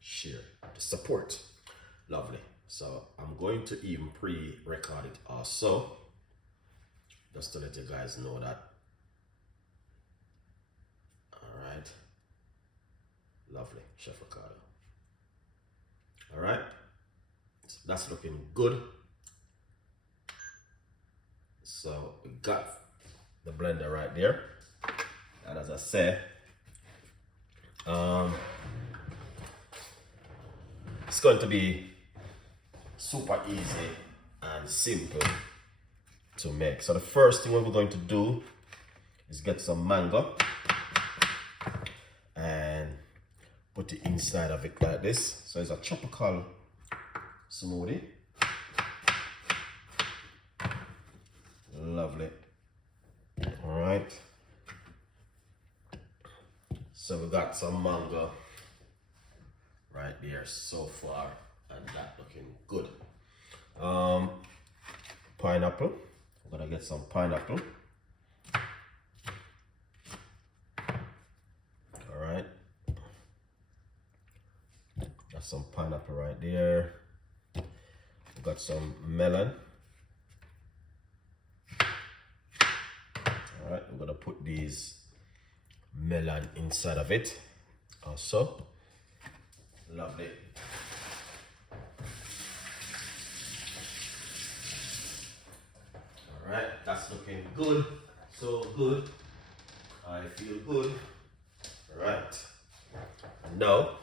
share, to support. Lovely. So I'm going to even pre-record it also, just to let you guys know that. All right. Lovely, Chef Ricardo. All right. So that's looking good. So we got the blender right there. And as I said, it's going to be super easy and simple to make. So the first thing we're going to do is get some mango and put it inside of it like this. So it's a tropical smoothie. Lovely. All right. So we got some mango right there so far, and that looking good. Pineapple. We're gonna get some pineapple. All right. Got some pineapple right there. We got some melon. All right. We're gonna put these melon inside of it also. Lovely. All right, that's looking good. So good. I feel good. All right. And now,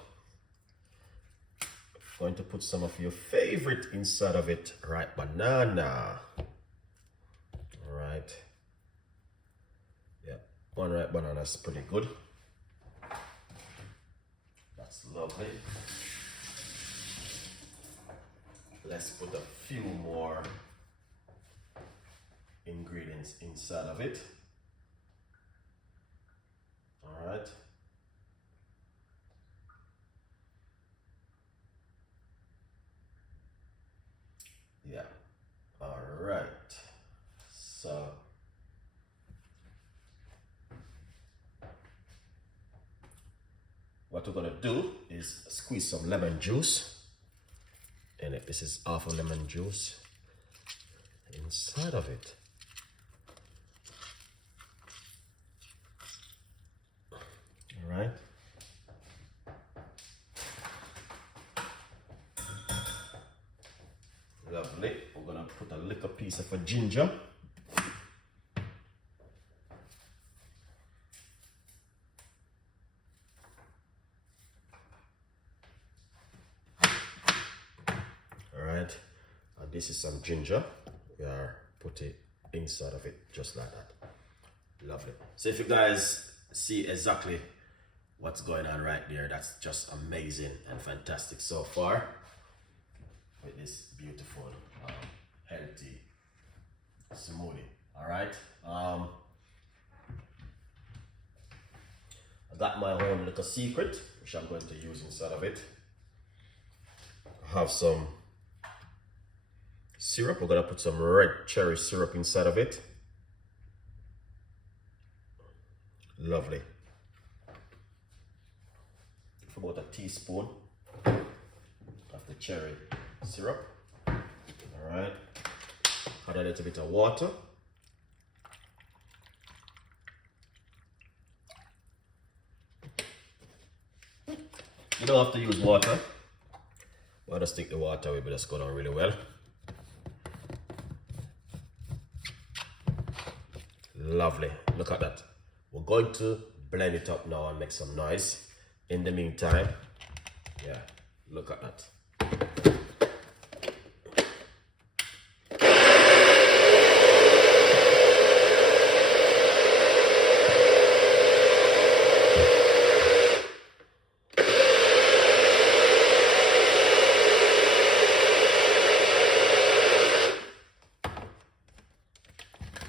I'm going to put some of your favorite inside of it. Right, banana. All right. Yeah, one ripe banana is pretty good. That's lovely. Let's put a few more ingredients inside of it. All right. Yeah. All right. So what we're gonna do is squeeze some lemon juice in it. This is half a lemon juice inside of it. All right. Lovely. We're gonna put a little piece of a ginger. Alright, and this is some ginger. We are putting it inside of it just like that. Lovely. So if you guys see exactly what's going on right there, that's just amazing and fantastic so far with this beautiful healthy smoothie. All right. I got my own little secret which I'm going to use inside of it. I have some syrup. We're gonna put some red cherry syrup inside of it. Lovely. For about a teaspoon of the cherry syrup. All right. Add a little bit of water. You don't have to use water. I'll just take the water away, but that's going on really well. Lovely. Look at that. We're going to blend it up now and make some noise. In the meantime, yeah, look at that.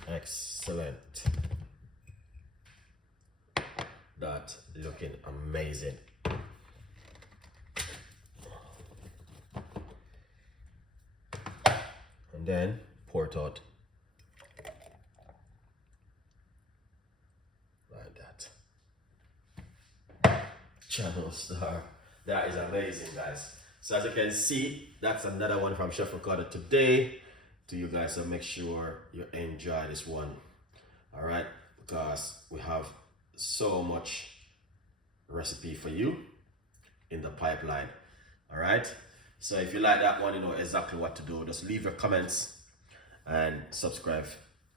Excellent. That looking amazing. And then pour it out like that. Channel star That is amazing, guys. So as you can see, that's another one from Chef Ricardo today to you guys. So make sure you enjoy this one. All right, because we have so much recipe for you in the pipeline. All right, so if you like that one, you know exactly what to do. Just leave your comments and subscribe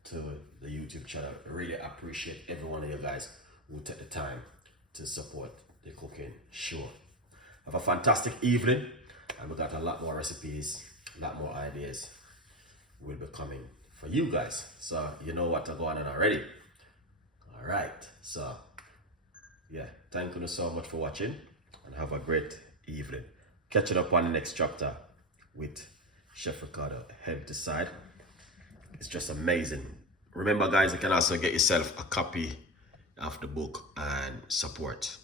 to the YouTube channel. I really appreciate every one of you guys who take the time to support the cooking show. Have a fantastic evening, and we got a lot more recipes, a lot more ideas will be coming for you guys. So you know what to go on already. All right, so yeah, thank you so much for watching, and have a great evening. Catching up on the next chapter with Chef Ricardo, Head to Side. It's just amazing. Remember, guys, you can also get yourself a copy of the book and support